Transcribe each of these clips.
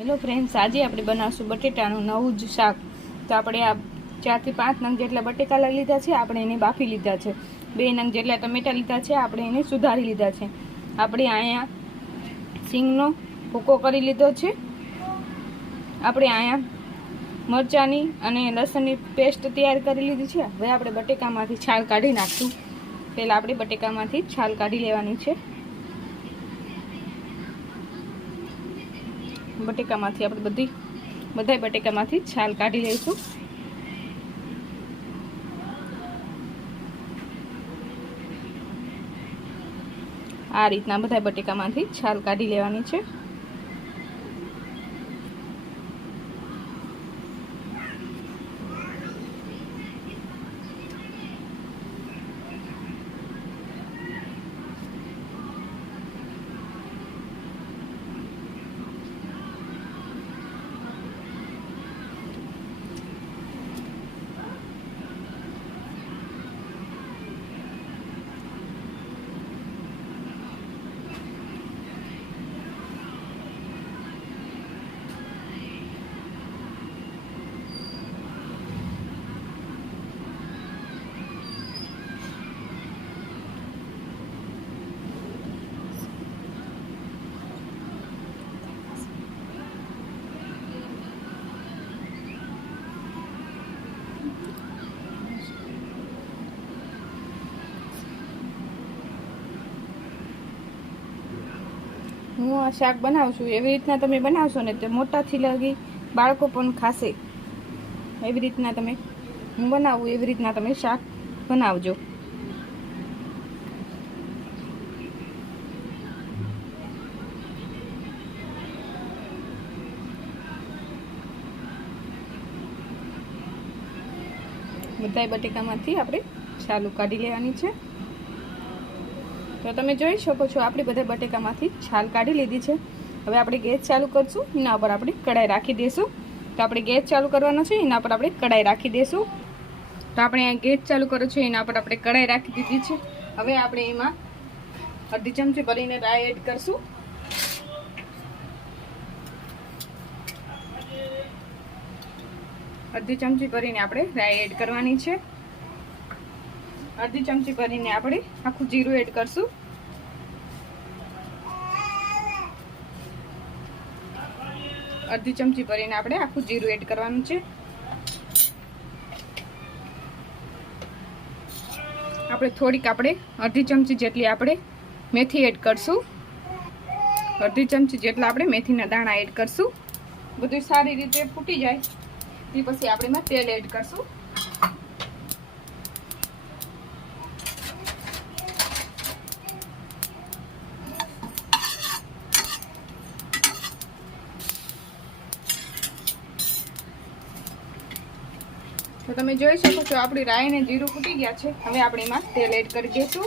Hello friends, આજે આપણે બનાવશું બટેટાનું નવું જ શાક. તો આપણે આ 4 થી 5 નંગ જેટલા બટેકા લઈ લીધા છે. આપણે એને બાફી લીધા છે. 2 નંગ જેટલા ટમેટા લીધા છે. આપણે એને સુધારી લીધા છે. આપણે અહીંયા સિંગનો ભૂકો કરી લીધો છે. આપણે અહીંયા મરચાંની અને લસણની પેસ્ટ તૈયાર કરી લીધી છે. હવે આપણે બટેકામાંથી છાલ કાઢી નાખશું. પહેલાં આપણે બટેકામાંથી છાલ કાઢી લેવાની છે. બટેકામાંથી આપણે બધા બટેકામાંથી છાલ કાઢી લઈશું. આ રીતના બધા બટેકામાંથી છાલ કાઢી લેવાની છે. હું આ શાક બનાવું છું એવી રીતના તમે બનાવશો ને તો મોટાથી લગી બાળકો પણ ખાશે. એવી રીતના તમે હું બનાવું એવી રીતના તમે શાક બનાવજો. બધા બટેકામાંથી આપણે છાલ કાઢી લેવાની છે. તો તમે જોઈ શકો છો આપણે બધા બટેકામાંથી છાલ કાઢી લીધી છે. હવે આપણે ગેસ ચાલુ કરશું. એના ઉપર આપણે કઢાઈ રાખી દઈશું. તો આપણે ગેસ ચાલુ કરવાનો છે. એના પર આપણે કઢાઈ રાખી દઈશું. તો આપણે ગેસ ચાલુ કરો છો એના પર આપણે કઢાઈ રાખી દીધી છે. હવે આપણે એમાં અડધી ચમચી ભરીને રાઈ એડ કરશું. અડધી ચમચી ભરીને આપણે રાઈ એડ કરવાની છે. અડધી ચમચી ભરીને આપણે આખું જીરું એડ કરશું. અડધી ચમચી ભરીને આપણે આખું જીરું એડ કરવાનું છે. આપણે થોડીક અડધી ચમચી જેટલી આપણે મેથી એડ કરશું. અડધી ચમચી જેટલા આપણે મેથીના દાણા એડ કરશું. બધું સારી રીતે ફૂટી જાય તે પછી આપણે એમાં તેલ એડ કરશું. તો તમે જોઈ શકો છો આપણી રાઈ ને જીરું ફૂટી ગયા છે. હવે આપણે એમાં તેલ એડ કરી દઈશું.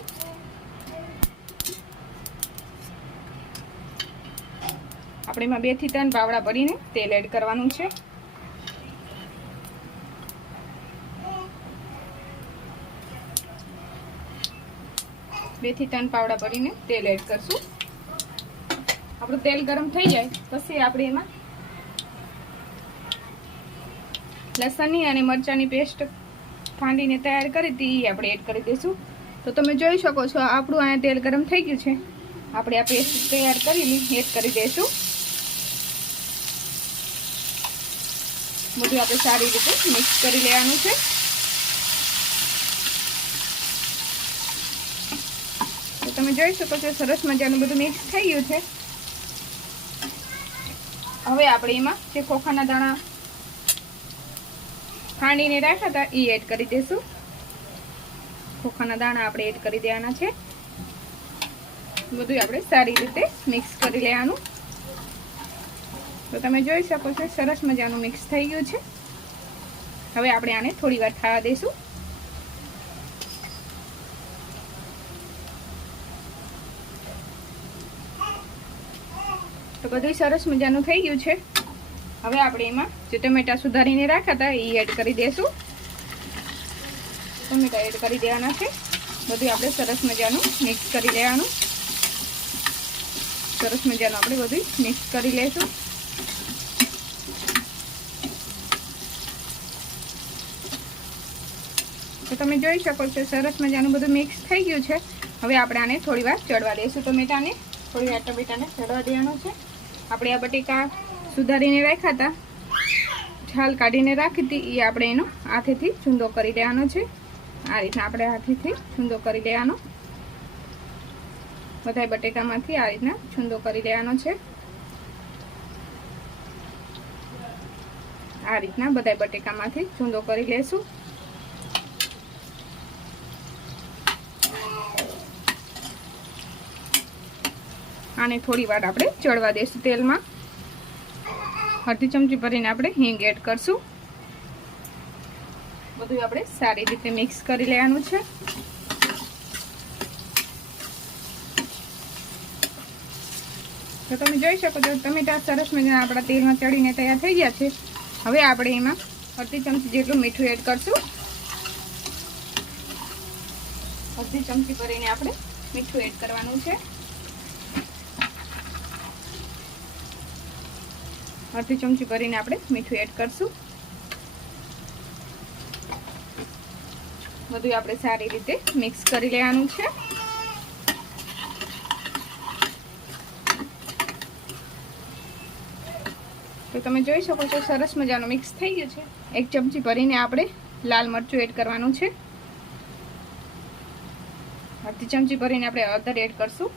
આપણે એમાં 2 થી 3 પાવડા ભરીને તેલ એડ કરવાનું છે. બે થી 3 પાવડા ભરીને તેલ એડ કરશું. આપણું તેલ ગરમ થઈ જાય પછી આપણે એમાં લસણની અને મરચાંની પેસ્ટ ખાંડીને તૈયાર કરી હતી એ આપણે એડ કરી દઈશું. તો તમે જોઈ શકો છો આપણું અહીંયા તેલ ગરમ થઈ ગયું છે. આપણે આ પેસ્ટ તૈયાર કરેલી એડ કરી દઈશું. બધું આપણે સારી રીતે મિક્સ કરી લેવાનું છે. તો તમે જોઈ શકો છો સરસ મજાનું બધું મિક્સ થઈ ગયું છે. હવે આપણે એમાં જે ખોખાના દાણા ખાંડીને રાખ્યા હતા એ એડ કરી દઈશું. ખોખાના દાણા આપણે એડ કરી દેવાના છે. બધું આપણે સારી રીતે મિક્સ કરી લેવાનું. તો તમે જોઈ શકો છો સરસ મજાનું મિક્સ થઈ ગયું છે. હવે આપણે આને થોડી વાર થવા દઈશું. તો બધું સરસ મજાનું થઈ ગયું છે. હવે આપણે એમાં જે ટમેટા સુધારીને રાખ્યા હતા એ એડ કરી દઈશું. ટમેટા એડ કરી દેવાના છે. બધું આપણે સરસ મજાનું મિક્સ કરી લેવાનું. સરસ મજાનું આપણે બધું મિક્સ કરી લઈશું. તો તમે જોઈ શકો છો સરસ મજાનું બધું મિક્સ થઈ ગયું છે। હવે આપણે આને થોડી વાર ચડવા દઈશું। ટમેટાને થોડી વાર ટમેટાને ચડવા દેવાનું છે। આપણે આ બટેકા સુધારીને રાખ્યા હતા, છાલ કાઢીને રાખી હતી, એ આપણે એનો હાથેથી ચૂંદો કરી દેવાનો છે। આ રીતના આપણે હાથેથી ચૂંદો કરી દેવાનો, બધા બટેકામાંથી આ રીતના ચૂંદો કરી દેવાનો છે। આ રીતના બધા બટેકામાંથી ચૂંદો કરી લેશું। આને થોડી વાર આપણે ચડવા દઈશું। તેલમાં અડધી ચમચી ભરીને આપણે હિંગ એડ કરશું। બધું આપણે સારી રીતે મિક્સ કરી લેવાનું છે। તો તમે જોઈ શકો છો ટમેટા સરસ મજાના આપણા તેલમાં ચડીને તૈયાર થઈ ગયા છે। હવે આપણે એમાં અડધી ચમચી જેટલું મીઠું એડ કરશું। અડધી ચમચી ભરીને આપણે મીઠું એડ કરવાનું છે। અડધી ચમચી ભરીને આપણે મીઠું એડ કરશું। બધું આપણે સારી રીતે મિક્સ કરી લેવાનું છે। તો તમે જોઈ શકો છો સરસ મજાનું મિક્સ થઈ ગયું છે। એક ચમચી ભરીને આપણે લાલ મરચું એડ કરવાનું છે। અડધી ચમચી ભરીને આપણે હળદર એડ કરશું।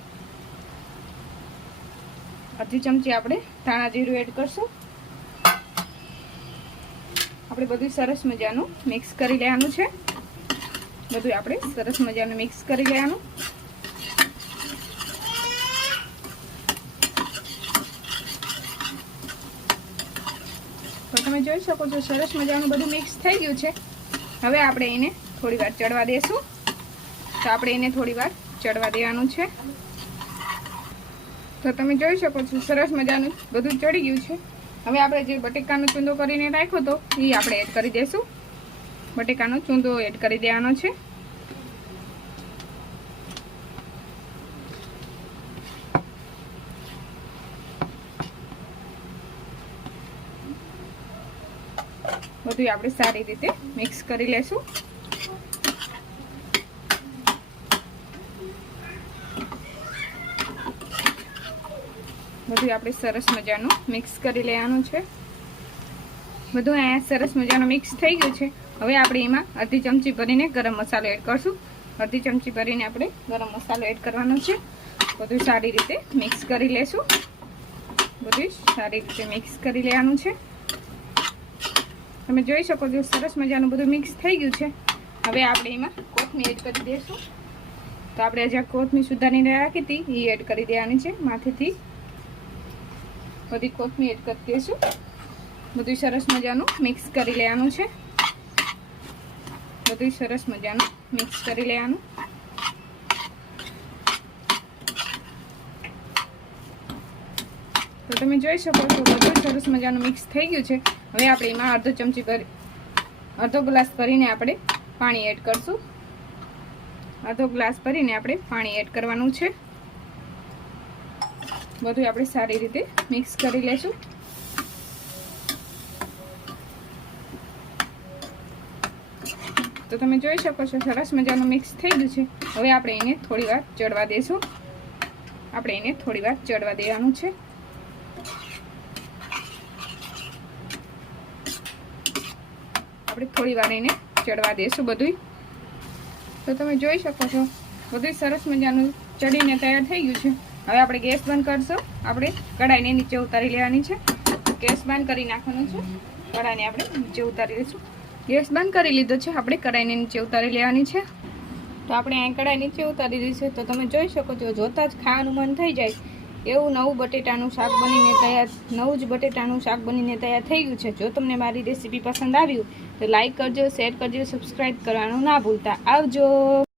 અડધી ચમચી આપણે ધાણા જીરું એડ કરશું। આપણે બધું સરસ મજાનું મિક્સ કરી લેવાનું છે। બધું આપણે સરસ મજાનું મિક્સ કરી લેવાનું। તો તમે જોઈ શકો છો સરસ મજાનું બધું મિક્સ થઈ ગયું છે। હવે આપણે એને થોડી વાર ચડવા દઈશું। તો આપણે એને થોડી વાર ચડવા દેવાનું છે। તો તમે જોઈ શકો છો સરસ મજાનું બધું ચડી ગયું છે। હવે આપણે જે બટેકાનો ચૂંદો કરીને રાખ્યો હતો એ આપણે એડ કરી દઈશું। બટેકાનો ચૂંદો એડ કરી દેવાનો છે। બધું આપણે સારી રીતે મિક્સ કરી લેશું। બધું આપણે સરસ મજાનું મિક્સ કરી લેવાનું છે। બધું અહીંયા સરસ મજાનું મિક્સ થઈ ગયું છે। હવે આપણે એમાં અડધી ચમચી ભરીને ગરમ મસાલો એડ કરશું। અડધી ચમચી ભરીને આપણે ગરમ મસાલો એડ કરવાનો છે। બધું સારી રીતે મિક્સ કરી લેશું। બધું સારી રીતે મિક્સ કરી લેવાનું છે। તમે જોઈ શકો છો સરસ મજાનું બધું મિક્સ થઈ ગયું છે। હવે આપણે એમાં કોથમીર એડ કરી દઈશું। તો આપણે જે કોથમીર સુધારીને રાખી હતી એ એડ કરી દેવાની છે। માથેથી બધી કોથમીર એડ કરી દઈશું। બધું સરસ મજાનું મિક્સ કરી લેવાનું છે। બધું સરસ મજાનું મિક્સ કરી લેવાનું। તો તમે જોઈ શકો છો બધું સરસ મજાનું મિક્સ થઈ ગયું છે। હવે આપણે એમાં અડધો ગ્લાસ ભરીને આપણે પાણી એડ કરશું। અડધો ગ્લાસ ભરીને આપણે પાણી એડ કરવાનું છે। બધું આપણે સારી રીતે મિક્સ કરી લેશું। તો તમે જોઈ શકો છો સરસ મજાનું મિક્સ થઈ ગયું છે। હવે આપણે એને થોડી વાર ચડવા દઈશું। આપણે એને થોડી વાર ચડવા દેવાનું છે। આપણે થોડી વાર એને ચડવા દઈશું બધું। તો તમે જોઈ શકો છો બધું સરસ મજાનું ચડીને તૈયાર થઈ ગયું છે। હવે આપણે ગેસ બંધ કરશું। આપણે કઢાઈને નીચે ઉતારી લેવાની છે। ગેસ બંધ કરી નાખવાનું છે। કઢાઈને આપણે નીચે ઉતારી લઈશું। ગેસ બંધ કરી લીધો છે। આપણે કઢાઈને નીચે ઉતારી લેવાની છે। તો આપણે અહીં કઢાઈ નીચે ઉતારી દઈશું। તો તમે જોઈ શકો છો જોતાં જ ખાવાનું મન થઈ જાય એવું નવું બટેટાનું શાક બનીને તૈયાર નવું જ બટેટાનું શાક બનીને તૈયાર થઈ ગયું છે। જો તમને મારી રેસીપી પસંદ આવ્યું તો લાઈક કરજો, શેર કરજો, સબસ્ક્રાઈબ કરવાનું ના ભૂલતા। આવજો।